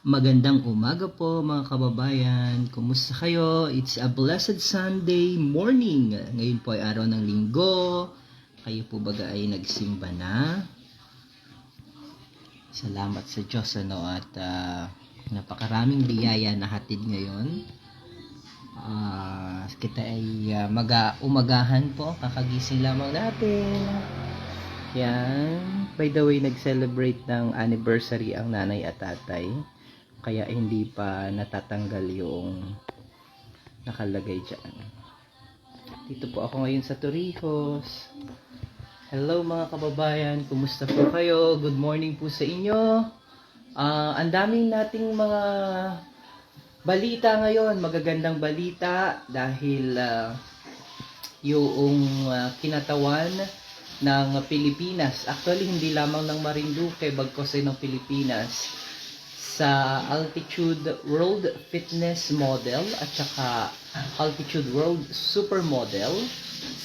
Magandang umaga po mga kababayan. Kumusta kayo? It's a blessed Sunday morning. Ngayon po ay araw ng linggo. Kayo po baga ay nagsimba na? Salamat sa Diyos ano at ah, napakaraming biyaya na hatid ngayon. Ah, kita ay ah, mag-umagahan po. Kakagising lamang natin. Yan. By the way, nag-celebrate ng anniversary ang nanay at tatay. Kaya hindi pa natatanggal yung nakalagay dyan. Dito po ako ngayon sa Torrijos. Hello mga kababayan, kumusta po kayo? Good morning po sa inyo. Ah, ang daming nating mga balita ngayon, magagandang balita dahil ah, yung ah, kinatawan ng Pilipinas. Actually, hindi lamang ng Marinduque, bagkos ay ng Pilipinas sa Altitude World Fitness Model at saka Altitude World Supermodel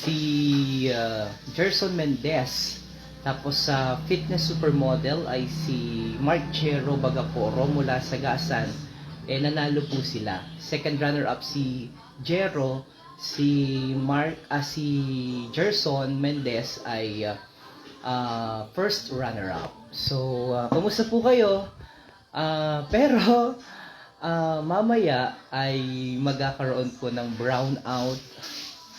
si uh, Gerson Mendez. Tapos sa fitness supermodel ay si Mark Chero Bagaporo mula sa Gasan. Eh nanalo po sila. Second runner up si Jero si Mark ah, si Gerson Mendez ay uh, uh, first runner up so uh, kumusta po kayo Ah, pero ah, mamaya ay magkakaroon po ng brownout.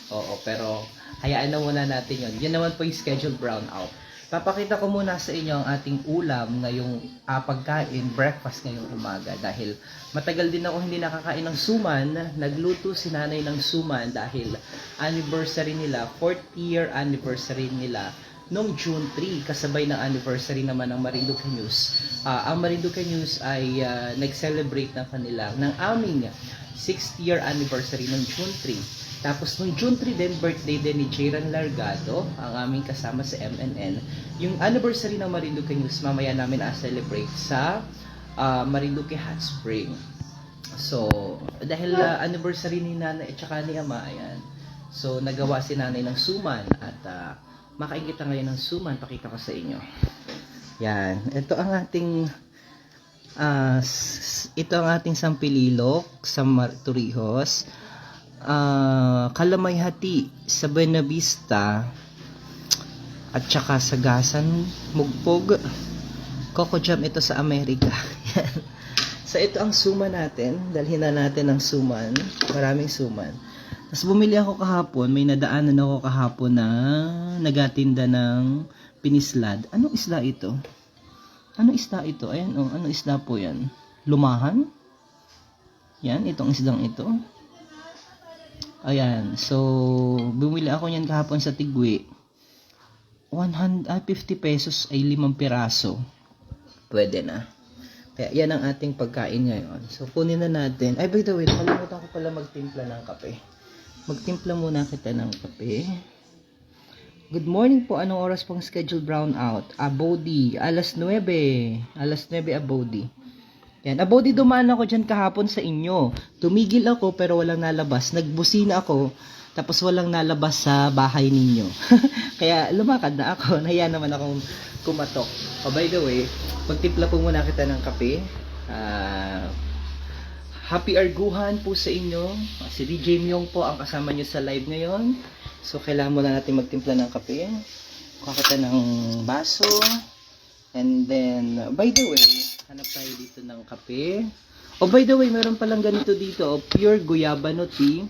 Oo, pero hayaan na muna natin yon. Yan naman po yung scheduled brownout. Papakita ko muna sa inyo ang ating ulam ngayong ah, pagkain, breakfast ngayong umaga dahil matagal din ako hindi nakakain ng suman. Nagluto si nanay ng suman dahil anniversary nila, 4th year anniversary nila noong June 3, kasabay ng anniversary naman ng Marinduque News. Ah, ang Marinduque News ay ah, nag-celebrate ng kanila, ng aming 6th year anniversary noong June 3. Tapos noong June 3 din, birthday din ni Jairan Largado, ang aming kasama sa MNN. Yung anniversary ng Marinduque News, mamaya namin a-celebrate sa ah, Marinduque Hot Spring. So, dahil ah, anniversary ni nanay at saka ni ama, ayan. So, nagawa si nanay ng suman at uh, makain kita ngayon ng suman, pakita ko sa inyo. Yan. Ito ang ating s- ito ang ating sampililok sa Mar- Torrijos. Ah, Kalamay Hati sa Buena Vista at saka sa Gasan Mugpog. Coco Jam ito sa Amerika. So ito ang suman natin. Dalhin na natin ang suman. Maraming suman. Tapos bumili ako kahapon, may nadaanan ako kahapon na nagatinda ng pinislad. Anong isda ito? Anong isda ito? Ayan, oh, anong isda po yan? Lumahan? Yan, itong isdang ito. Ayan, so, bumili ako niyan kahapon sa Tigwi. 100, ah, 50 pesos ay 5 piraso. Pwede na. Kaya yan ang ating pagkain ngayon. So, kunin na natin. Ay, by the way, nakalimutan ko pala magtimpla ng kape. Magtimpla muna kita ng kape. Good morning po. Anong oras pong scheduled brownout? Abodi. Alas 9. Alas 9 Abodi. Yan. Abodi dumaan ako dyan kahapon sa inyo. Tumigil ako pero walang nalabas. Nagbusina ako tapos walang nalabas sa bahay ninyo. Kaya lumakad na ako. Naya naman akong kumatok. Oh, by the way, magtimpla po muna kita ng kape. Ah... Happy Arguhan po sa inyo. Si DJ Myong po ang kasama nyo sa live ngayon. So, kailangan muna natin magtimpla ng kape. Kuha kita ng baso. And then, by the way, hanap tayo dito ng kape. Oh, by the way, meron palang ganito dito. Oh, pure Guyabano tea.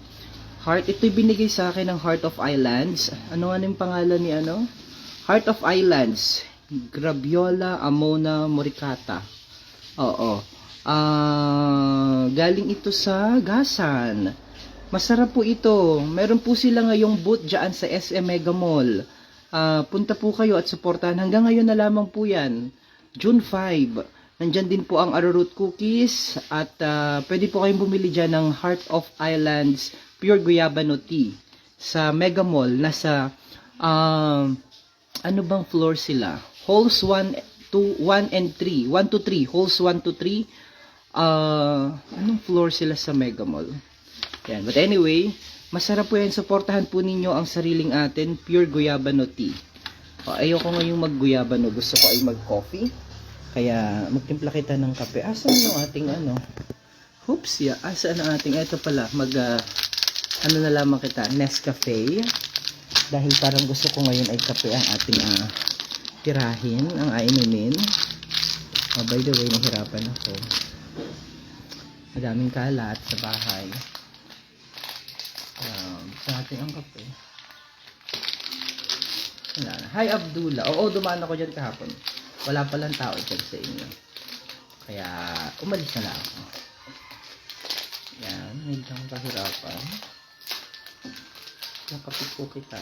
Heart, ito'y binigay sa akin ng Heart of Islands. Ano nga yung pangalan ni ano? Heart of Islands. Graviola Amona Moricata. Oo. Ah, galing ito sa Gasan. Masarap po ito. Meron po sila ngayong booth dyan sa SM Mega Mall. Ah, punta po kayo at suportahan. Hanggang ngayon na lamang po yan. June 5. Nandyan din po ang arrowroot cookies at ah, pwede po kayong bumili dyan ng Heart of Islands Pure Guyabano Tea sa Mega Mall. Nasa ah, ano bang floor sila? Halls 1 to 1 and 3. 1 to 3. Halls 1 to 3. Ah, anong floor sila sa Mega Mall? Yan. But anyway, masarap po yan. Suportahan po ninyo ang sariling atin, pure guyabano tea. O, ayoko ngayong mag-guyabano. Gusto ko ay mag-coffee. Kaya magtimpla kita ng kape. Asan yung ating ano? Oops, yeah. Asan ang ating, ito pala, mag, ah, ano na lamang kita, Nescafe. Dahil parang gusto ko ngayon ay kape ang ating ah, tirahin, ang ainumin. Oh, by the way, nahirapan ako. Madaming kalat sa bahay. Um, sa ating ang kape. Wala na. Hi, Abdullah. Oo, dumaan ako dyan kahapon. Wala palang tao dyan sa inyo. Kaya, umalis na lang ako. Yan, medyo kahirapan. Nakapit po kita.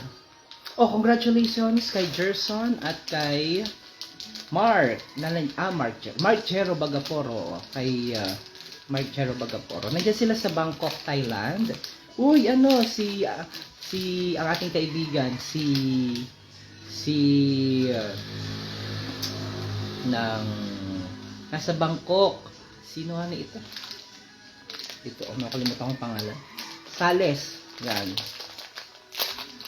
Oh, congratulations kay Gerson at kay Mark. Nalan, ah, Mark. Mark Jero Bagaporo. Kay ah, Mark Jero Bagaporo. Nandiyan sila sa Bangkok, Thailand. Uy, ano, si, ah, si, ang ating kaibigan, si, si, ah, ng, nasa Bangkok. Sino nga ito? Ito, oh, nakalimutan ko yung pangalan. Sales. Yan.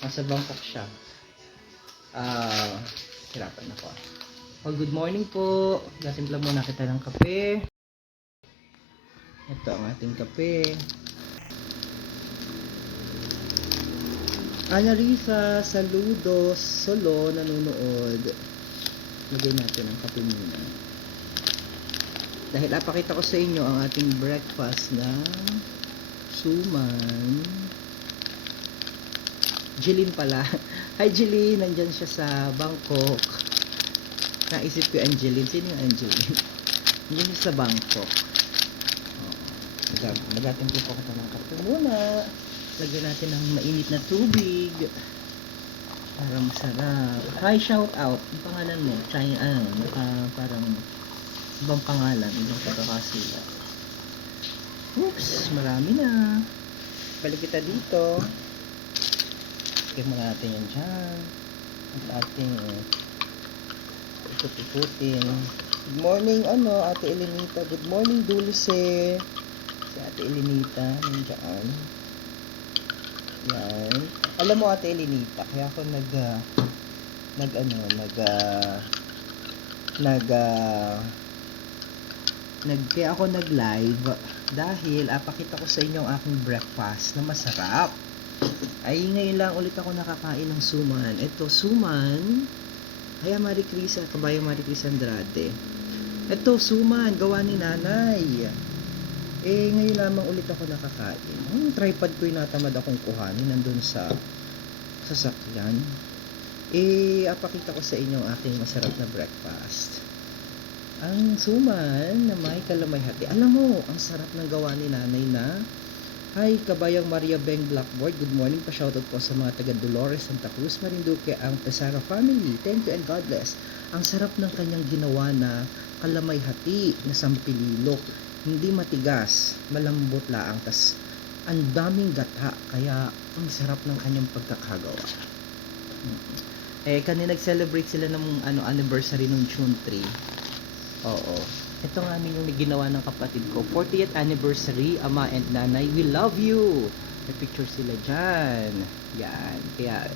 Nasa Bangkok siya. Ah, hirapan ako. Oh, good morning po. Gasimpla muna kita ng kape. Ito ang ating kape. Ana Risa, saludos, solo, nanonood. Lagay natin ang kape muna. Dahil apakita ko sa inyo ang ating breakfast na suman. Jeline pala. Hi Jeline, nandyan siya sa Bangkok. Naisip ko Angeline. Sino yung Angeline? Nandyan siya sa Bangkok. Oh. Magating po ako ng kape muna. Lagyan natin ng mainit na tubig. Para masarap. Hi, shout out. Ang pangalan mo? China, ano, naka, parang ibang pangalan, ibang pagkakasila. Oops, marami na. Balik kita dito. Lagyan mo natin yan dyan. At ating ikot-ikutin. Good morning, ano, Ate Elenita. Good morning, Dulce. Si Ate Elenita, nandiyan. Yan. Alam mo, Ate Elenita, kaya ako nag, ah, nag, ano, nag, ah, nag, ah, nag, kaya ako nag-live dahil apakita ko sa inyo ang aking breakfast na masarap. Ay, ngayon lang ulit ako nakakain ng suman. Ito, suman. Ay, Marie Cris, kabayo Marie Cris Andrade. Ito, suman, gawa ni nanay. Eh, ngayon lamang ulit ako nakakain. Ang tripod ko yung natamad akong kuhanin nandun sa sasakyan. Eh, apakita ko sa inyo ang aking masarap na breakfast. Ang suman na may kalamay hati. Alam mo, ang sarap ng gawa ni nanay na Hi, kabayang Maria Beng Blackboard. Good morning. Pa-shoutout po sa mga taga Dolores, Santa Cruz, Marinduque, ang Pesara family. Thank you and God bless. Ang sarap ng kanyang ginawa na kalamay hati na sampililok. Hindi matigas, malambot laang. Tas ang daming gata, kaya ang sarap ng kanyang pagkakagawa. Eh, kanina nag-celebrate sila ng ano, anniversary nung June 3. Oo. Ito nga namin yung ginawa ng kapatid ko. 40th anniversary, ama and nanay, we love you! May picture sila dyan. Yan. Kaya,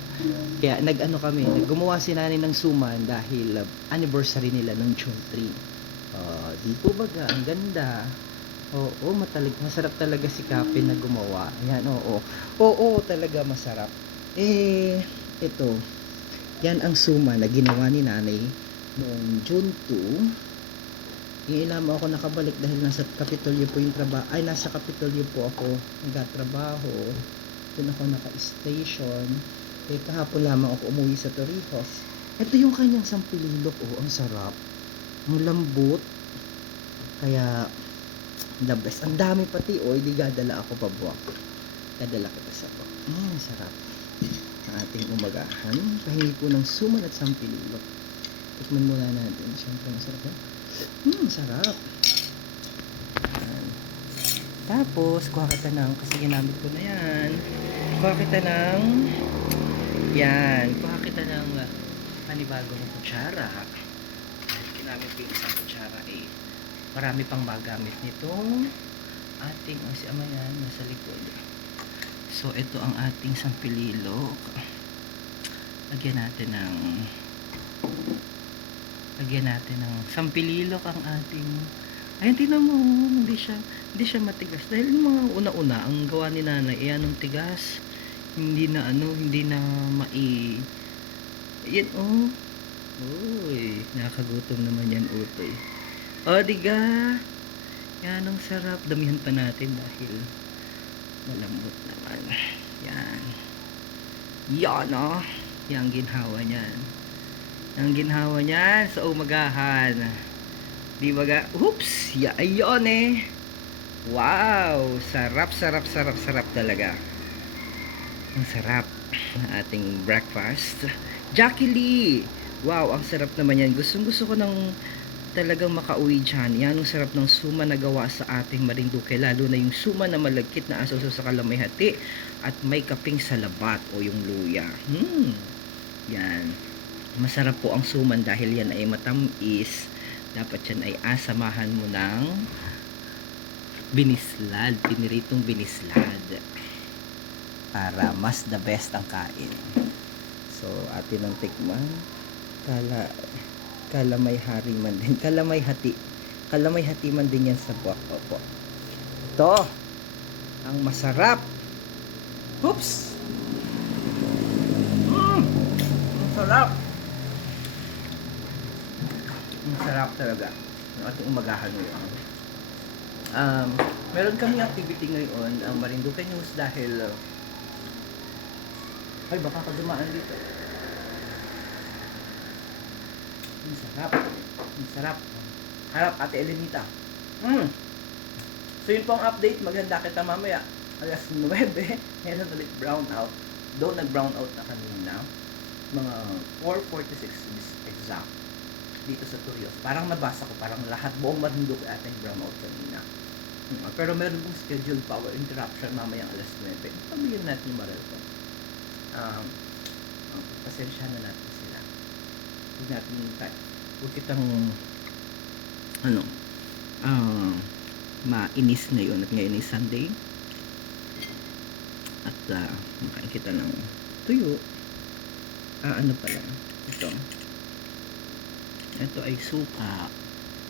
kaya nag-ano kami, gumawa si nanay ng suman dahil anniversary nila ng June 3. Oh, di po baga, ang ganda. Oo, matalag, masarap talaga si Kape na gumawa. Yan, oo. Oo, talaga masarap. Eh, ito, yan ang suma na ginawa ni nanay noong June 2 yung ilama ako nakabalik dahil nasa Kapitolyo po yung trabaho. Ay, nasa Kapitolyo po ako nagtatrabaho. Doon ako naka-station. Eh, kahapon lamang ako umuwi sa Torrijos. Ito yung kanyang sampililok. Oh, ang sarap. Ang lambot. Kaya, the best. Ang dami pati. Oh, hindi gadala ako pa buwak. Dadala kita sa po. Mm, sarap. Ang ating umagahan. Pahingi po ng suman at sampililok. Tikman muna natin. Siyempre, masarap yan. Hmm, sarap. Yan. Tapos, kuha kita ng, kasi ginamit ko na yan. Kuha kita ng, yan, kuha kita ng uh, panibagong kutsara. Ginamit ko yung isang kutsara eh. Marami pang magamit nitong ating, oh, si ama yan, nasa likod. So, ito ang ating sampililok. Lagyan natin ng Lagyan natin ng sampililok ang ating Ayun, tinan mo, hindi siya, hindi siya matigas. Dahil mga una-una, ang gawa ni nanay, eh, anong tigas. Hindi na, ano, hindi na mai... Yan, oh. Uy, nakakagutom naman yan, utoy. O, diga. Yan, ang sarap. Damihan pa natin dahil malambot naman. Yan. Yan, oh. Yan, ginhawa niyan. Ang ginhawa niyan sa umagahan. Di ba ga? Oops! Ya, ayun eh. Wow! Sarap, sarap, sarap, sarap talaga. Ang sarap ng ating breakfast. Jackie Lee! Wow, ang sarap naman yan. Gustong gusto ko ng talagang makauwi dyan. Yan ang sarap ng suma na gawa sa ating Marinduque. Lalo na yung suma na malagkit na aso sa kalamay hati at may kaping salabat o yung luya. Hmm. Yan. Masarap po ang suman dahil yan ay matamis dapat yan ay asamahan mo ng binislad, piniritong binislad para mas the best ang kain so atin ang tikman kala kala may hari man din. Kala may hati kala may hati man din yan sa buwak. Opo. Ito ang masarap. Oops! Mm, ang sarap ang sarap talaga. Ng ating umagahan ngayon. Um, meron kami activity ngayon, ang Marinduque News dahil uh, ay baka kadumaan dito. Ang sarap. Ang sarap. Harap, Ate Elenita. Mm. So yun po ang update. Maganda kita mamaya. Alas 9. Meron ulit brown out. Doon nag-brown out na kanina. Mga 4.46 is exact dito sa Tuyos. Parang nabasa ko, parang lahat buong Marinduque ating brown out kanina. Hmm, Pero meron pong scheduled power interruption mamayang alas 9. Pabigyan natin yung Marel ko. Um, uh, pasensya na natin sila. Huwag natin, huwag kitang, ano, um, mainis ngayon at ngayon ay Sunday. At uh, makain kita ng tuyo. Ah, ano pala? Ito ito ay suka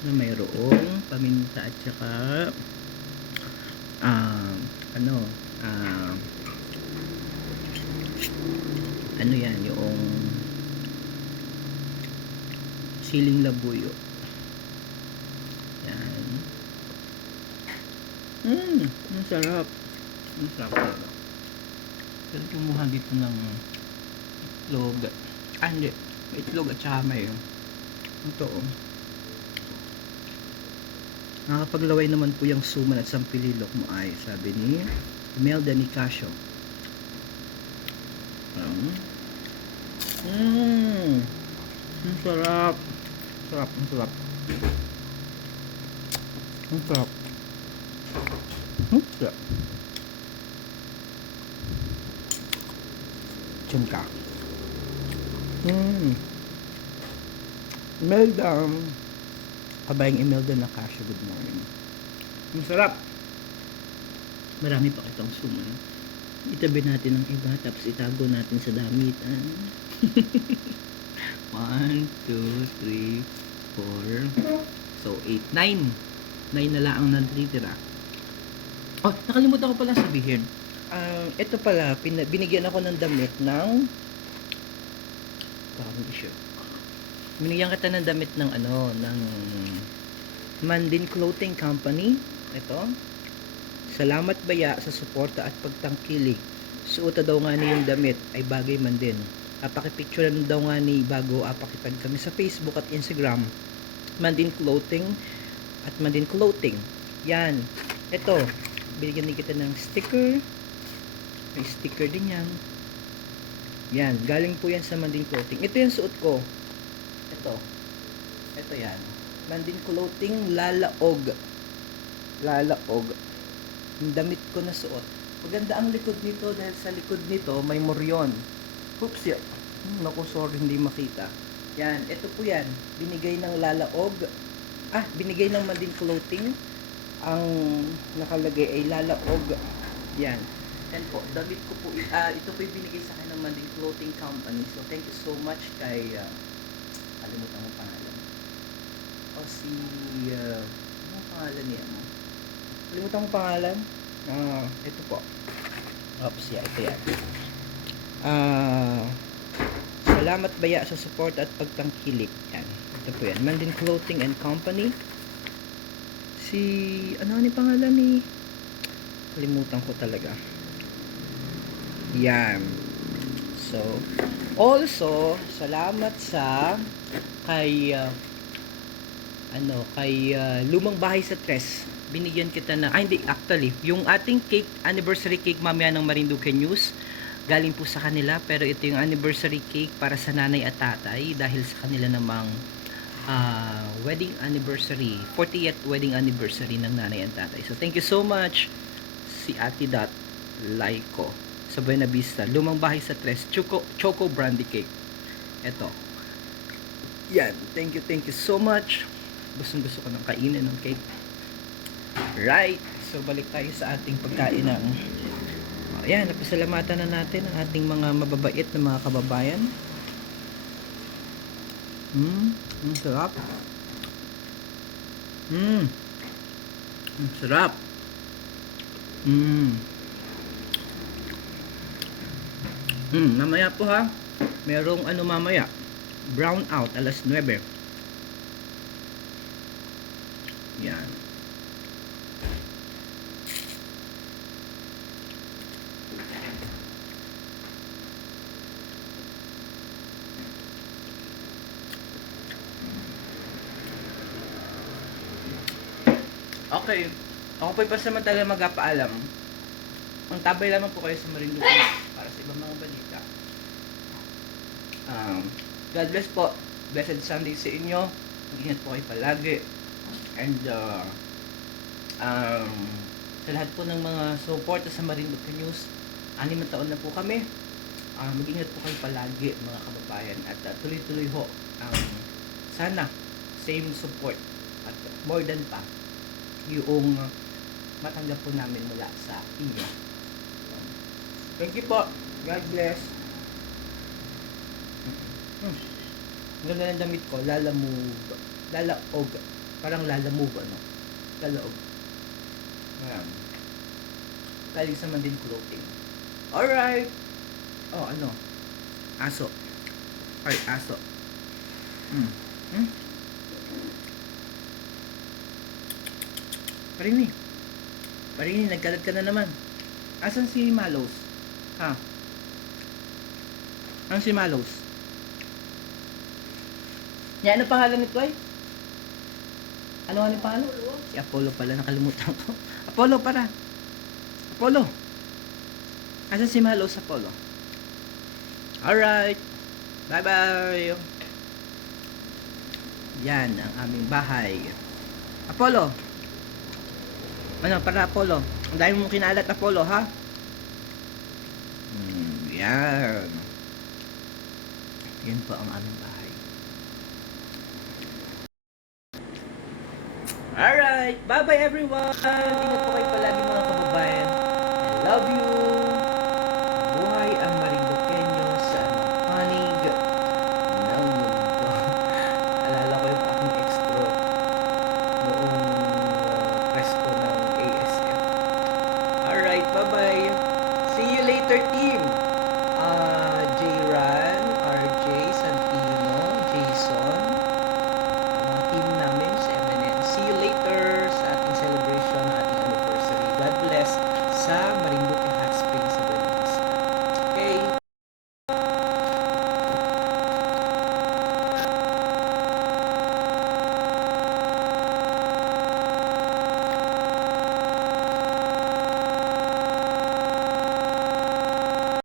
na mayroong paminta at saka ah ano ah ano yan yung siling labuyo yan mmm ang sarap ang sarap talaga pero kumuha dito ng itlog ah hindi may itlog at saka may ito oh. Nakakapaglaway naman po yung suman at sampililok mo ay sabi ni Imelda Nicasio. Um, Mmm. Ang sarap. Sarap, ang sarap. Ang sarap. Ang sarap. Chumka. Mmm. Imelda. Kabayang Imelda na kasyo. Good morning. Ang sarap. Marami pa kitang suman. Itabi natin ang iba tapos itago natin sa damitan. 1, 2, 3, 4. So, 8, 9. 9 na lang ang natitira. Oh, nakalimutan ko pala sabihin. Ah, ito pala, pina- binigyan ako ng damit ng parang issue binigyan kita ng damit ng ano, ng Mandin Clothing Company. Ito. Salamat baya sa suporta at pagtangkilik. Suota daw nga ni yung damit ay bagay man din. Apakipicture daw nga ni bago apakitag kami sa Facebook at Instagram. Mandin Clothing at Mandin Clothing. Yan. Ito. Binigyan din kita ng sticker. May sticker din yan. Yan. Galing po yan sa Mandin Clothing. Ito yung suot ko ito. Ito yan. Mandin clothing lalaog. Lalaog. Yung damit ko na suot. Maganda ang likod nito dahil sa likod nito may moryon. Oops, ya. Hmm, naku, sorry, hindi makita. Yan, ito po yan. Binigay ng lalaog. Ah, binigay ng Mandin clothing. Ang nakalagay ay lalaog. Yan. Yan po, damit ko po, ah, ito po yung binigay sa akin ng Mandin Clothing Company. So, thank you so much kay, ah, kalimutan mo pangalan. si, uh, ano ang pangalan niya? Kalimutan ko pangalan. Ah, ito po. Oops, yeah, ito yan. Ah, salamat baya sa support at pagtangkilik. Yan. Ito po yan. Mandin Clothing and Company. Si, ano ni pangalan ni? Kalimutan ko talaga. Yan. So, also, salamat sa kay uh, ano, kay uh, Lumang Bahay sa Tres. Binigyan kita na, ay hindi, actually, yung ating cake, anniversary cake mamaya ng Marinduque News, galing po sa kanila, pero ito yung anniversary cake para sa nanay at tatay dahil sa kanila namang ah, wedding anniversary, 40th wedding anniversary ng nanay at tatay. So, thank you so much si Ate Dot Laiko sa Buena Vista. Lumang bahay sa Tres. Choco, Choco Brandy Cake. Ito. Yan. Thank you, thank you so much. Gustong gusto ko ng kainin ng cake. Right. So, balik tayo sa ating pagkain ng Ayan, napasalamatan na natin ang ating mga mababait na mga kababayan. Hmm, ang sarap. Hmm. Ang sarap. Hmm. Hmm, mamaya po ha. Merong ano mamaya. Brown out alas 9. Yan. Okay. Ako po'y pasamantala magpapaalam. Magtabay lamang po kayo sa Marinduque para sa ibang mga balita. Um, God bless po. Blessed Sunday sa inyo. Mag-ingat po kayo palagi. And uh, um, sa lahat po ng mga support sa Marinduque News, anim na taon na po kami. Uh, mag-ingat po kayo palagi mga kababayan at uh, tuloy-tuloy ho ang sana same support at more than pa yung uh, matanggap po namin mula sa inyo. Thank you po. God bless. Hmm. Ganda ng damit ko. Lalamove. Lalaog. Parang lalamove, ano? Lalaog. Ayan. Galing sa Mandin Clothing. Alright. Oh, ano? Aso. Ay, aso. Hmm. Hmm? Parini. Parini, nagkalat ka na naman. Asan si Malos? Ha? Asan si Malos? Yan, ano pangalan nito ay? Ano ano pangalan? Si Apollo pala, nakalimutan ko. Apollo para. Apollo. Asan si Malos, Apollo? Alright. Bye-bye. Yan ang aming bahay. Apollo. Ano, para Apollo. Ang dami mong kinalat, Apollo, ha? Hmm, yan. Yan po ang aming bahay. Alright. Bye-bye, everyone. Ingat po kayo palagi, mga kababayan. I love you.